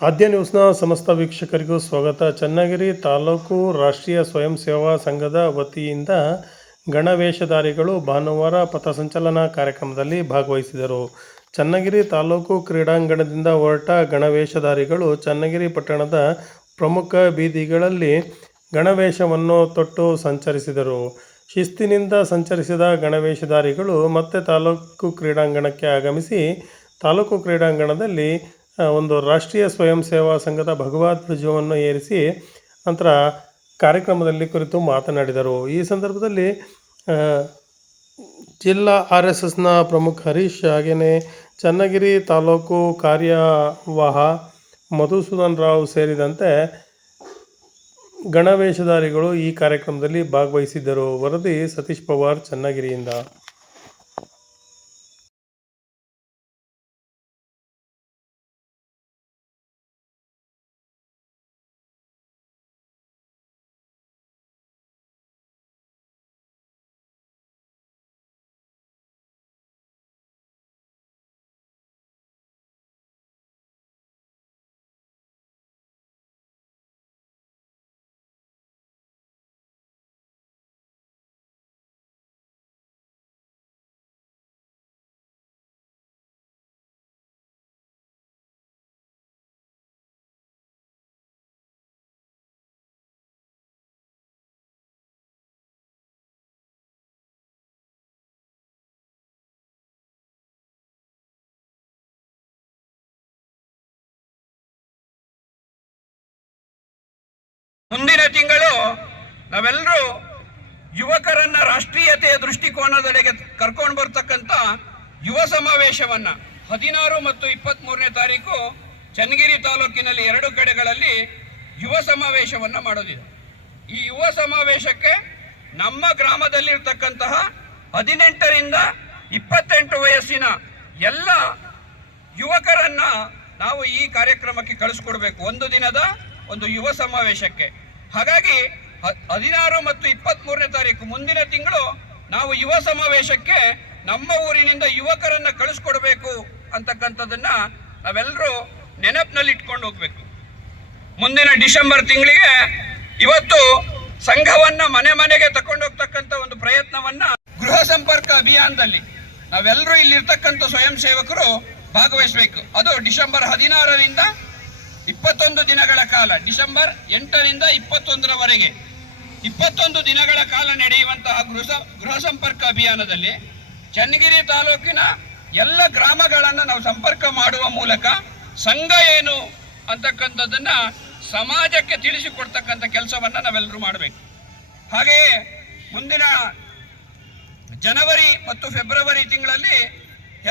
ಆದ್ಯ ನ್ಯೂಸ್ನ ಸಮಸ್ತ ವೀಕ್ಷಕರಿಗೂ ಸ್ವಾಗತ. ಚನ್ನಗಿರಿ ತಾಲೂಕು ರಾಷ್ಟ್ರೀಯ ಸ್ವಯಂ ಸೇವಾ ಸಂಘದ ವತಿಯಿಂದ ಗಣವೇಷಧಾರಿಗಳು ಭಾನುವಾರ ಪಥಸಂಚಲನ ಕಾರ್ಯಕ್ರಮದಲ್ಲಿ ಭಾಗವಹಿಸಿದರು. ಚನ್ನಗಿರಿ ತಾಲೂಕು ಕ್ರೀಡಾಂಗಣದಿಂದ ಹೊರಟ ಗಣವೇಷಧಾರಿಗಳು ಚನ್ನಗಿರಿ ಪಟ್ಟಣದ ಪ್ರಮುಖ ಬೀದಿಗಳಲ್ಲಿ ಗಣವೇಷವನ್ನು ತೊಟ್ಟು ಸಂಚರಿಸಿದರು. ಶಿಸ್ತಿನಿಂದ ಸಂಚರಿಸಿದ ಗಣವೇಷಧಾರಿಗಳು ಮತ್ತೆ ತಾಲೂಕು ಕ್ರೀಡಾಂಗಣಕ್ಕೆ ಆಗಮಿಸಿ ತಾಲೂಕು ಕ್ರೀಡಾಂಗಣದಲ್ಲಿ ಒಂದು ರಾಷ್ಟ್ರೀಯ ಸ್ವಯಂ ಸೇವಾ ಸಂಘದ ಭಗವಾ ಧ್ವಜವನ್ನು ಏರಿಸಿ ನಂತರ ಕಾರ್ಯಕ್ರಮದಲ್ಲಿ ಕುರಿತು ಮಾತನಾಡಿದರು. ಈ ಸಂದರ್ಭದಲ್ಲಿ ಜಿಲ್ಲಾ ಆರ್ ಎಸ್ ಎಸ್ನ ಪ್ರಮುಖ ಹರೀಶ್ ಹಾಗೆಯೇ ಚನ್ನಗಿರಿ ತಾಲೂಕು ಕಾರ್ಯವಾಹ ಮಧುಸೂದನ್ ರಾವ್ ಸೇರಿದಂತೆ ಗಣವೇಷಧಾರಿಗಳು ಈ ಕಾರ್ಯಕ್ರಮದಲ್ಲಿ ಭಾಗವಹಿಸಿದ್ದರು. ವರದಿ ಸತೀಶ್ ಪವಾರ್ ಚನ್ನಗಿರಿಯಿಂದ. ಮುಂದಿನ ತಿಂಗಳು ನಾವೆಲ್ಲರೂ ಯುವಕರನ್ನ ರಾಷ್ಟ್ರೀಯತೆಯ ದೃಷ್ಟಿಕೋನದೆಡೆಗೆ ಕರ್ಕೊಂಡು ಬರ್ತಕ್ಕಂಥ ಯುವ ಸಮಾವೇಶವನ್ನ ಹದಿನಾರು ಮತ್ತು ಇಪ್ಪತ್ತ್ ಮೂರನೇ ತಾರೀಕು ಚನ್ನಗಿರಿ ತಾಲೂಕಿನಲ್ಲಿ ಎರಡು ಕಡೆಗಳಲ್ಲಿ ಯುವ ಸಮಾವೇಶವನ್ನು ಮಾಡೋದಿದೆ. ಈ ಯುವ ಸಮಾವೇಶಕ್ಕೆ ನಮ್ಮ ಗ್ರಾಮದಲ್ಲಿರ್ತಕ್ಕಂತಹ ಹದಿನೆಂಟರಿಂದ ಇಪ್ಪತ್ತೆಂಟು ವಯಸ್ಸಿನ ಎಲ್ಲ ಯುವಕರನ್ನ ನಾವು ಈ ಕಾರ್ಯಕ್ರಮಕ್ಕೆ ಕಳಿಸ್ಕೊಡ್ಬೇಕು. ಒಂದು ದಿನದ ಒಂದು ಯುವ ಸಮಾವೇಶಕ್ಕೆ. ಹಾಗಾಗಿ ಹದಿನಾರು ಮತ್ತು ಇಪ್ಪತ್ತ್ ಮೂರನೇ ತಾರೀಕು ಮುಂದಿನ ತಿಂಗಳು ನಾವು ಯುವ ಸಮಾವೇಶಕ್ಕೆ ನಮ್ಮ ಊರಿನಿಂದ ಯುವಕರನ್ನ ಕಳಿಸ್ಕೊಡ್ಬೇಕು ಅಂತಕ್ಕಂಥದ್ದನ್ನ ನಾವೆಲ್ಲರೂ ನೆನಪಿನಲ್ಲಿ ಇಟ್ಕೊಂಡು ಹೋಗ್ಬೇಕು. ಮುಂದಿನ ಡಿಸೆಂಬರ್ ತಿಂಗಳಿಗೆ ಇವತ್ತು ಸಂಘವನ್ನ ಮನೆ ಮನೆಗೆ ತಕೊಂಡೋಗ್ತಕ್ಕಂಥ ಒಂದು ಪ್ರಯತ್ನವನ್ನ ಗೃಹ ಸಂಪರ್ಕ ಅಭಿಯಾನದಲ್ಲಿ ನಾವೆಲ್ಲರೂ ಇಲ್ಲಿರ್ತಕ್ಕಂಥ ಸ್ವಯಂ ಸೇವಕರು ಭಾಗವಹಿಸಬೇಕು. ಅದು ಡಿಸೆಂಬರ್ ಹದಿನಾರರಿಂದ ಇಪ್ಪತ್ತೊಂದು ದಿನಗಳ ಕಾಲ, ಡಿಸೆಂಬರ್ ಎಂಟರಿಂದ ಇಪ್ಪತ್ತೊಂದರವರೆಗೆ. ಇಪ್ಪತ್ತೊಂದು ದಿನಗಳ ಕಾಲ ನಡೆಯುವಂತಹ ಗೃಹ ಗೃಹ ಸಂಪರ್ಕ ಅಭಿಯಾನದಲ್ಲಿ ಚನ್ನಗಿರಿ ತಾಲೂಕಿನ ಎಲ್ಲ ಗ್ರಾಮಗಳನ್ನು ನಾವು ಸಂಪರ್ಕ ಮಾಡುವ ಮೂಲಕ ಸಂಘ ಏನು ಅಂತಕ್ಕಂಥದ್ದನ್ನ ಸಮಾಜಕ್ಕೆ ತಿಳಿಸಿಕೊಡ್ತಕ್ಕಂಥ ಕೆಲಸವನ್ನ ನಾವೆಲ್ಲರೂ ಮಾಡಬೇಕು. ಹಾಗೆಯೇ ಮುಂದಿನ ಜನವರಿ ಮತ್ತು ಫೆಬ್ರವರಿ ತಿಂಗಳಲ್ಲಿ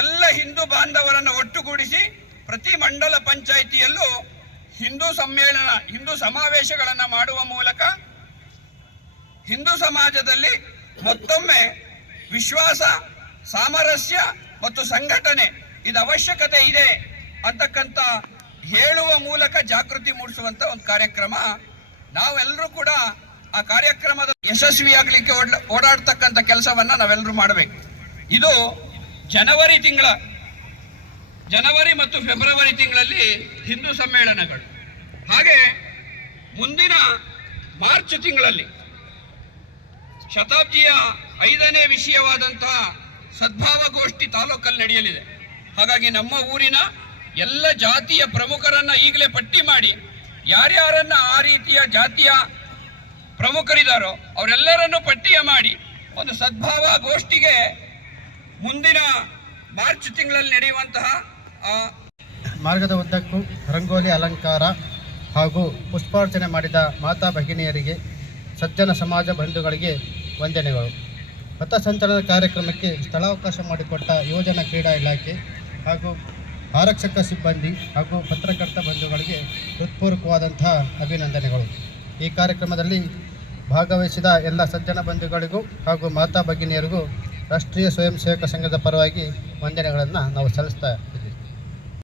ಎಲ್ಲ ಹಿಂದೂ ಬಾಂಧವರನ್ನು ಒಟ್ಟುಗೂಡಿಸಿ ಪ್ರತಿ ಮಂಡಲ ಪಂಚಾಯಿತಿಯಲ್ಲೂ ಹಿಂದೂ ಸಮ್ಮೇಳನ, ಹಿಂದೂ ಸಮಾವೇಶಗಳನ್ನು ಮಾಡುವ ಮೂಲಕ ಹಿಂದೂ ಸಮಾಜದಲ್ಲಿ ಮತ್ತೊಮ್ಮೆ ವಿಶ್ವಾಸ, ಸಾಮರಸ್ಯ ಮತ್ತು ಸಂಘಟನೆ ಇದು ಅವಶ್ಯಕತೆ ಇದೆ ಅಂತಕ್ಕಂಥ ಹೇಳುವ ಮೂಲಕ ಜಾಗೃತಿ ಮೂಡಿಸುವಂತ ಒಂದು ಕಾರ್ಯಕ್ರಮ. ನಾವೆಲ್ಲರೂ ಕೂಡ ಆ ಕಾರ್ಯಕ್ರಮದ ಯಶಸ್ವಿಯಾಗಲಿಕ್ಕೆ ಓಡಾಡ್ತಕ್ಕಂಥ ಕೆಲಸವನ್ನ ನಾವೆಲ್ಲರೂ ಮಾಡಬೇಕು. ಇದು ಜನವರಿ ತಿಂಗಳ ಜನವರಿ ಮತ್ತು ಫೆಬ್ರವರಿ ತಿಂಗಳಲ್ಲಿ ಹಿಂದೂ ಸಮ್ಮೇಳನಗಳು. ಹಾಗೆ ಮುಂದಿನ ಮಾರ್ಚ್ ತಿಂಗಳಲ್ಲಿ ಶತಾಬ್ದಿಯ ಐದನೇ ವಿಷಯವಾದಂತಹ ಸದ್ಭಾವ ಗೋಷ್ಠಿ ತಾಲೂಕಲ್ಲಿ ನಡೆಯಲಿದೆ. ಹಾಗಾಗಿ ನಮ್ಮ ಊರಿನ ಎಲ್ಲ ಜಾತಿಯ ಪ್ರಮುಖರನ್ನ ಈಗಲೇ ಪಟ್ಟಿ ಮಾಡಿ ಯಾರ್ಯಾರನ್ನ ಆ ರೀತಿಯ ಜಾತಿಯ ಪ್ರಮುಖರಿದ್ದಾರೋ ಅವರೆಲ್ಲರನ್ನು ಪಟ್ಟಿಯ ಮಾಡಿ ಒಂದು ಸದ್ಭಾವ ಗೋಷ್ಠಿಗೆ ಮುಂದಿನ ಮಾರ್ಚ್ ತಿಂಗಳಲ್ಲಿ ನಡೆಯುವಂತಹ ಮಾರ್ಗದ ಉದ್ದಕ್ಕೂ ರಂಗೋಲಿ ಅಲಂಕಾರ ಹಾಗೂ ಪುಷ್ಪಾರ್ಚನೆ ಮಾಡಿದ ಮಾತಾ ಭಗಿನಿಯರಿಗೆ, ಸಜ್ಜನ ಸಮಾಜ ಬಂಧುಗಳಿಗೆ ವಂದನೆಗಳು. ಪಥಸಂಚಲನ ಕಾರ್ಯಕ್ರಮಕ್ಕೆ ಸ್ಥಳಾವಕಾಶ ಮಾಡಿಕೊಟ್ಟ ಯುವಜನ ಕ್ರೀಡಾ ಇಲಾಖೆ ಹಾಗೂ ಆರಕ್ಷಕ ಸಿಬ್ಬಂದಿ ಹಾಗೂ ಪತ್ರಕರ್ತ ಬಂಧುಗಳಿಗೆ ಹೃತ್ಪೂರ್ವಕವಾದಂತಹ ಅಭಿನಂದನೆಗಳು. ಈ ಕಾರ್ಯಕ್ರಮದಲ್ಲಿ ಭಾಗವಹಿಸಿದ ಎಲ್ಲ ಸಜ್ಜನ ಬಂಧುಗಳಿಗೂ ಹಾಗೂ ಮಾತಾ ಭಗಿನಿಯರಿಗೂ ರಾಷ್ಟ್ರೀಯ ಸ್ವಯಂ ಸೇವಕ ಸಂಘದ ಪರವಾಗಿ ವಂದನೆಗಳನ್ನು ನಾವು ಸಲ್ಲಿಸ್ತಾ